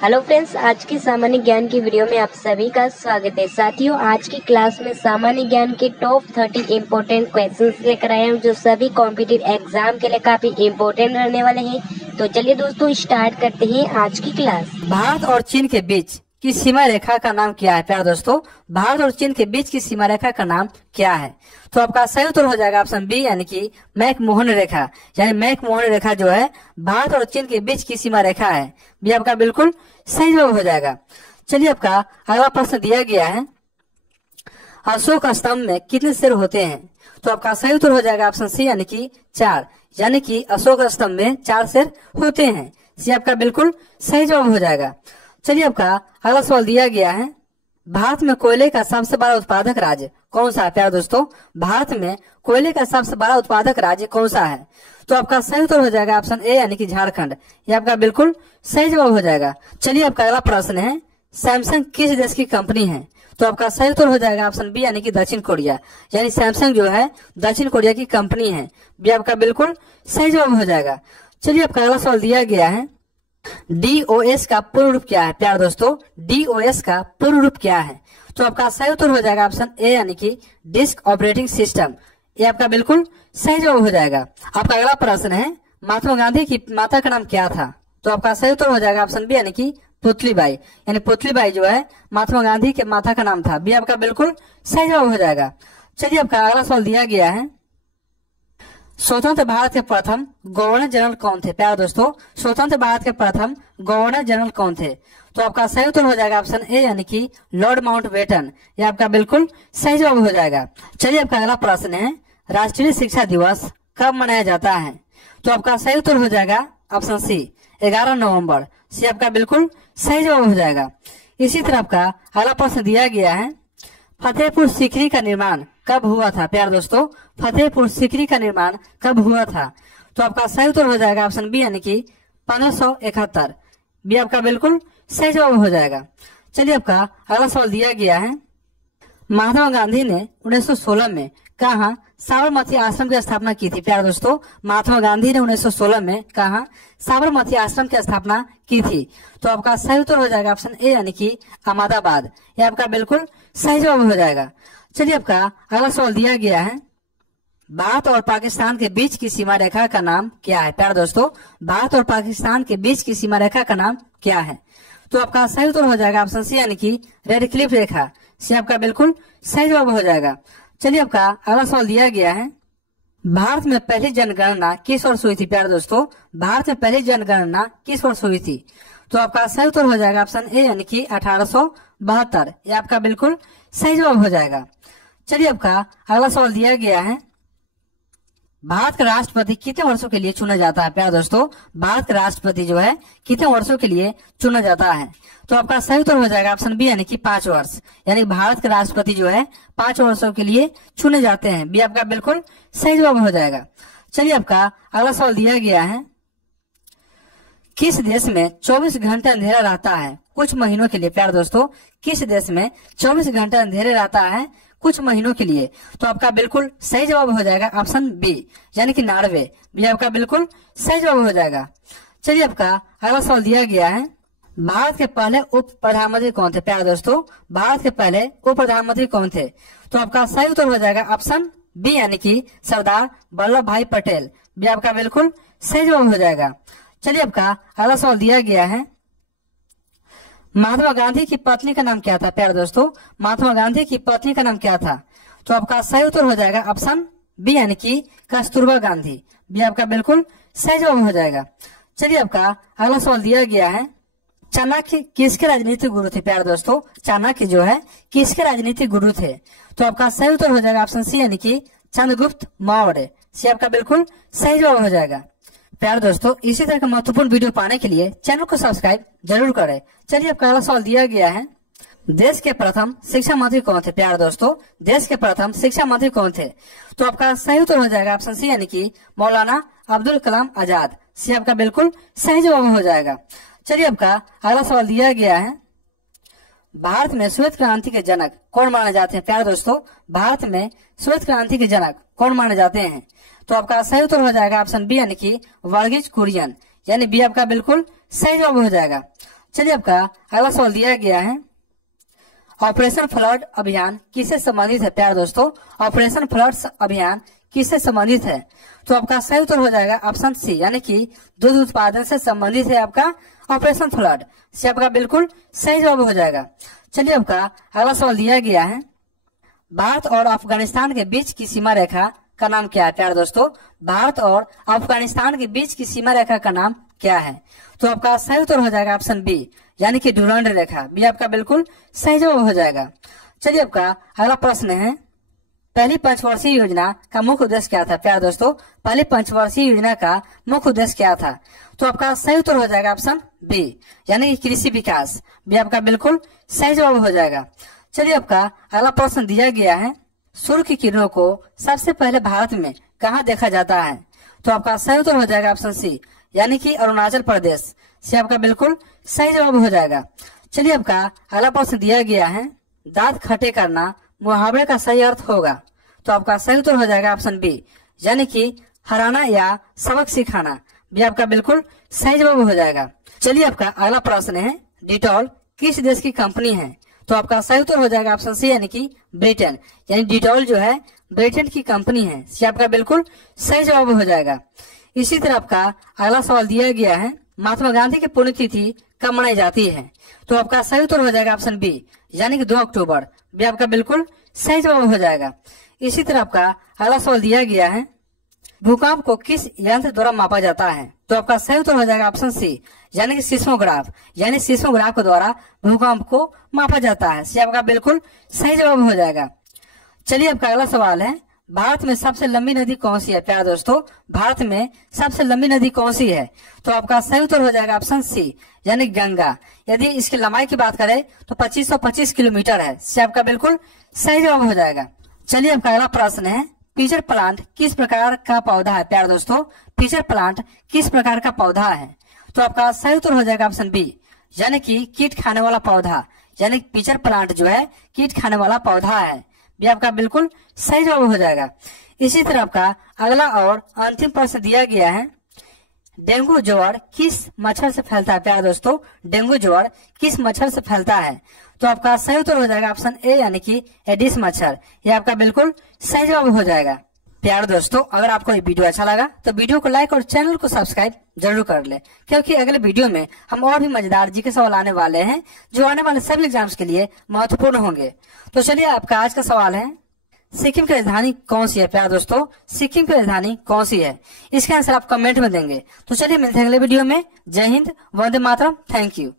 Hello friends, आज की सामान्य ज्ञान की वीडियो में आप सभी का स्वागत है। साथियों, आज की क्लास में सामान्य ज्ञान के टॉप 30 इम्पोर्टेंट क्वेश्चंस लेकर आए हैं जो सभी कॉम्पिटिटिव एग्जाम के लिए काफी इम्पोर्टेंट रहने वाले हैं। तो चलिए दोस्तों, स्टार्ट करते हैं आज की क्लास। भारत और चीन के बीच की सीमा रेखा का नाम क्या है? प्यारे दोस्तों, भारत और चीन के बीच की सीमा रेखा का नाम क्या है? तो आपका सही उत्तर हो जाएगा ऑप्शन बी, यानी कि मैकमोहन रेखा। यानी मैकमोहन रेखा जो है भारत और चीन के बीच की सीमा रेखा है। भी आपका बिल्कुल सही जवाब हो जाएगा। चलिए, आपका अगला प्रश्न दिया गया है, अशोक स्तंभ में कितने सिर होते हैं? तो आपका सही उत्तर हो जाएगा ऑप्शन सी, यानी कि 4। यानी कि अशोक स्तंभ में 4 सिर होते हैं। ये आपका बिल्कुल सही जवाब हो जाएगा। चलिए, आपका अगला सवाल दिया गया है, भारत में कोयले का सबसे बड़ा उत्पादक राज्य कौन सा है? प्यारे दोस्तों, भारत में कोयले का सबसे बड़ा उत्पादक राज्य कौन सा है? तो आपका सही उत्तर हो जाएगा ऑप्शन ए, यानी कि झारखंड। ये आपका बिल्कुल सही जवाब हो जाएगा। चलिए, आपका अगला प्रश्न है, सैमसंग किस देश की कंपनी है? तो आपका सही उत्तर हो जाएगा ऑप्शन बी, यानी कि दक्षिण कोरिया। यानी सैमसंग जो है दक्षिण कोरिया की कंपनी है। भी आपका बिल्कुल सही जवाब हो जाएगा। चलिए, आपका अगला सवाल दिया गया है, DOS का पूर्ण रूप क्या है? प्यारे दोस्तों, DOS का पूर्ण रूप क्या है? तो आपका सही उत्तर हो जाएगा ऑप्शन ए, यानी कि डिस्क ऑपरेटिंग सिस्टम। ये आपका बिल्कुल सही जवाब हो जाएगा। आपका अगला प्रश्न है, महात्मा गांधी की माता का नाम क्या था? तो आपका सही उत्तर हो जाएगा ऑप्शन बी, यानी कि पुतलीबाई। यानी पुतलीबाई जो है महात्मा गांधी के माता का नाम था। भी आपका बिल्कुल सही जवाब हो जाएगा। चलिए, आपका अगला सवाल दिया गया है, स्वतंत्र भारत के प्रथम गवर्नर जनरल कौन थे? प्यारे दोस्तों, स्वतंत्र भारत के प्रथम गवर्नर जनरल कौन थे? तो आपका सही उत्तर हो जाएगा ऑप्शन ए, यानी कि लॉर्ड माउंटबेटन। ये आपका बिल्कुल सही जवाब हो जाएगा। चलिए, आपका अगला प्रश्न है, राष्ट्रीय शिक्षा दिवस कब मनाया जाता है? तो आपका सही उत्तर हो जाएगा ऑप्शन सी, 11 नवंबर। ये आपका बिल्कुल सही जवाब हो जाएगा। इसी तरह आपका अगला प्रश्न दिया गया है, फतेहपुर सीकरी का निर्माण कब हुआ था? प्यारे दोस्तों, फतेहपुर सीकरी का निर्माण कब हुआ था? तो आपका सही उत्तर हो जाएगा ऑप्शन बी, यानी कि 1571। भी आपका बिल्कुल सही जवाब हो जाएगा। चलिए, आपका अगला सवाल दिया गया है, महात्मा गांधी ने 1916 में कहाँ साबरमती आश्रम की स्थापना की थी? प्यारे दोस्तों, महात्मा गांधी ने 1916 में कहाँ साबरमती आश्रम की स्थापना की थी? तो आपका सही उत्तर हो जाएगा ऑप्शन ए, यानी कि अहमदाबाद। ये आपका बिल्कुल सही जवाब हो जाएगा। चलिए, आपका अगला सवाल दिया गया है, भारत और पाकिस्तान के बीच की सीमा रेखा का नाम क्या है? प्यारे दोस्तों, भारत और पाकिस्तान के बीच की सीमा रेखा का नाम क्या है? तो आपका सही उत्तर हो जाएगा ऑप्शन सी, यानी कि रेड क्लिफ रेखा। से आपका बिल्कुल सही जवाब हो जाएगा। चलिए, आपका अगला सवाल दिया गया है, भारत में पहली जनगणना किस वर्ष हुई थी? प्यारे दोस्तों, भारत में पहली जनगणना किस वर्ष हुई थी? तो आपका सही उत्तर हो जाएगा ऑप्शन ए, यानी कि 1872। ये आपका बिल्कुल सही जवाब हो जाएगा। चलिए, आपका अगला सवाल दिया गया है, भारत का राष्ट्रपति कितने वर्षों के लिए चुना जाता है? प्यारे दोस्तों, भारत का राष्ट्रपति जो है कितने वर्षों के लिए चुना जाता है? तो आपका सही उत्तर हो जाएगा ऑप्शन बी, यानी कि 5 वर्ष। यानी भारत के राष्ट्रपति जो है 5 वर्षों के लिए चुने जाते हैं। भी आपका बिल्कुल सही जवाब हो जाएगा। चलिए, आपका अगला सवाल दिया गया है, किस देश में 24 घंटे अंधेरा रहता है कुछ महीनों के लिए? प्यारे दोस्तों, किस देश में 24 घंटे अंधेरे रहता है कुछ महीनों के लिए? तो आपका बिल्कुल सही जवाब हो जाएगा ऑप्शन बी, यानी कि नॉर्वे। भी आपका बिल्कुल सही जवाब हो जाएगा। चलिए, आपका अगला सवाल दिया गया है, भारत के पहले उप प्रधानमंत्री कौन थे? प्यारे दोस्तों, भारत के पहले उप प्रधानमंत्री कौन थे? तो आपका सही उत्तर हो जाएगा ऑप्शन बी, यानी कि सरदार वल्लभ भाई पटेल। भी आपका बिल्कुल सही जवाब हो जाएगा। चलिए, आपका अगला सवाल दिया गया है, महात्मा गांधी की पत्नी का नाम क्या था? प्यारे दोस्तों, महात्मा गांधी की पत्नी का नाम क्या था? तो आपका सही उत्तर हो जाएगा ऑप्शन बी, यानी कि कस्तूरबा गांधी। भी आपका बिल्कुल सही जवाब हो जाएगा। चलिए, आपका अगला सवाल दिया गया है, चाणक्य किसके राजनीतिक गुरु थे? प्यारे दोस्तों, चाणक्य जो है किसके राजनीतिक गुरु थे? तो आपका सही उत्तर हो जाएगा ऑप्शन सी, यानी कि चंद्रगुप्त मौर्य। से आपका बिल्कुल सही जवाब हो जाएगा। प्यारे दोस्तों, इसी तरह का महत्वपूर्ण वीडियो पाने के लिए चैनल को सब्सक्राइब जरूर करें। चलिए, आपका अगला सवाल दिया गया है, देश के प्रथम शिक्षा मंत्री कौन थे? प्यारे दोस्तों, देश के प्रथम शिक्षा मंत्री कौन थे? तो आपका सही उत्तर हो जाएगा ऑप्शन सी, यानी कि मौलाना अब्दुल कलाम आजाद। से आपका बिल्कुल सही जवाब हो जाएगा। चलिए, आपका अगला सवाल दिया गया है, भारत में श्वेत क्रांति के जनक कौन माने जाते हैं? प्यारे दोस्तों, भारत में श्वेत क्रांति के जनक कौन माने जाते हैं? तो आपका सही उत्तर हो जाएगा ऑप्शन बी, यानी कि वर्गीज कुरियन। यानी बी आपका बिल्कुल सही जवाब हो जाएगा। चलिए आपका अगला सवाल दिया गया है, ऑपरेशन फ्लड अभियान किससे संबंधित है? प्यारे दोस्तों, ऑपरेशन फ्लड अभियान किससे संबंधित है? तो आपका सही उत्तर हो जाएगा ऑप्शन सी, यानी कि दूध उत्पादन से संबंधित है आपका ऑपरेशन फ्लड। से आपका बिल्कुल सही जवाब हो जाएगा। चलिए आपका अगला सवाल दिया गया है, भारत और अफगानिस्तान के बीच की सीमा रेखा का नाम क्या है? प्यारे दोस्तों, भारत और अफगानिस्तान के बीच की सीमा रेखा का नाम क्या है? तो आपका सही उत्तर हो जाएगा ऑप्शन बी, यानी कि डुरांड रेखा। बी आपका बिल्कुल सही जवाब हो जाएगा। चलिए आपका अगला प्रश्न है, पहली पंचवर्षीय योजना का मुख्य उद्देश्य क्या था? प्यारे दोस्तों, पहली पंचवर्षीय योजना का मुख्य उद्देश्य क्या था? तो आपका सही उत्तर हो जाएगा ऑप्शन बी, यानी कि कृषि विकास। बी आपका बिल्कुल सही जवाब हो जाएगा। चलिए आपका अगला प्रश्न दिया गया है, सूर्य की किरणों को सबसे पहले भारत में कहाँ देखा जाता है? तो आपका सही उत्तर हो जाएगा ऑप्शन सी, यानी कि अरुणाचल प्रदेश। से आपका बिल्कुल सही जवाब हो जाएगा। चलिए आपका अगला प्रश्न दिया गया है, दांत खट्टे करना मुहावरे का सही अर्थ होगा? तो आपका सही उत्तर हो जाएगा ऑप्शन बी, यानी कि हराना या सबक सिखाना। भी आपका बिल्कुल सही जवाब हो जाएगा। चलिए आपका अगला प्रश्न है, डिटॉल किस देश की कंपनी है? तो आपका सही उत्तर हो जाएगा ऑप्शन सी, यानी कि ब्रिटेन। यानी डिटॉल जो है ब्रिटेन की कंपनी है। से आपका बिल्कुल सही जवाब हो जाएगा। इसी तरह आपका अगला सवाल दिया गया है, महात्मा गांधी की पुण्यतिथि कब मनाई जाती है? तो आपका सही उत्तर हो जाएगा ऑप्शन बी, यानी कि 2 अक्टूबर। भी आपका बिल्कुल सही जवाब हो जाएगा। इसी तरह आपका अगला सवाल दिया गया है, भूकंप को किस यंत्र द्वारा मापा जाता है? तो आपका सही उत्तर हो जाएगा ऑप्शन सी, यानी कि सिस्मोग्राफ। यानी सिस्मोग्राफ के द्वारा भूकंप को मापा जाता है। से आपका बिल्कुल सही जवाब हो जाएगा। चलिए आपका अगला सवाल है, भारत में सबसे लंबी नदी कौन सी है? प्यारे दोस्तों, भारत में सबसे लंबी नदी कौन सी है? तो आपका सही उत्तर हो जाएगा ऑप्शन सी, यानी गंगा। यदि इसकी लंबाई की बात करें तो 2525 किलोमीटर है। से आपका बिल्कुल सही जवाब हो जाएगा। चलिए आपका अगला प्रश्न है, पीचर प्लांट किस प्रकार का पौधा है? प्यारे दोस्तों, पीचर प्लांट किस प्रकार का पौधा है? तो आपका सही उत्तर हो जाएगा ऑप्शन बी, यानी कि कीट खाने वाला पौधा। यानी पीचर प्लांट जो है कीट खाने वाला पौधा है। भी आपका बिल्कुल सही जवाब हो जाएगा। इसी तरह आपका अगला और अंतिम प्रश्न दिया गया है, डेंगू ज्वर किस मच्छर से फैलता है? प्यारे दोस्तों, डेंगू ज्वर किस मच्छर से फैलता है? तो आपका सही उत्तर हो जाएगा ऑप्शन ए, यानी कि एडिस मच्छर। यह आपका बिल्कुल सही जवाब हो जाएगा। प्यारे दोस्तों, अगर आपको ये वीडियो अच्छा लगा तो वीडियो को लाइक और चैनल को सब्सक्राइब जरूर कर ले, क्योंकि अगले वीडियो में हम और भी मजेदार जी के सवाल आने वाले हैं जो आने वाले सभी एग्जाम्स के लिए महत्वपूर्ण होंगे। तो चलिए आपका आज का सवाल है, सिक्किम की राजधानी कौन सी है? प्यारे दोस्तों, सिक्किम की राजधानी कौन सी है? इसका आंसर आप कमेंट में देंगे। तो चलिए मिलते हैं अगले वीडियो में। जय हिंद, वंदे मातरम, थैंक यू।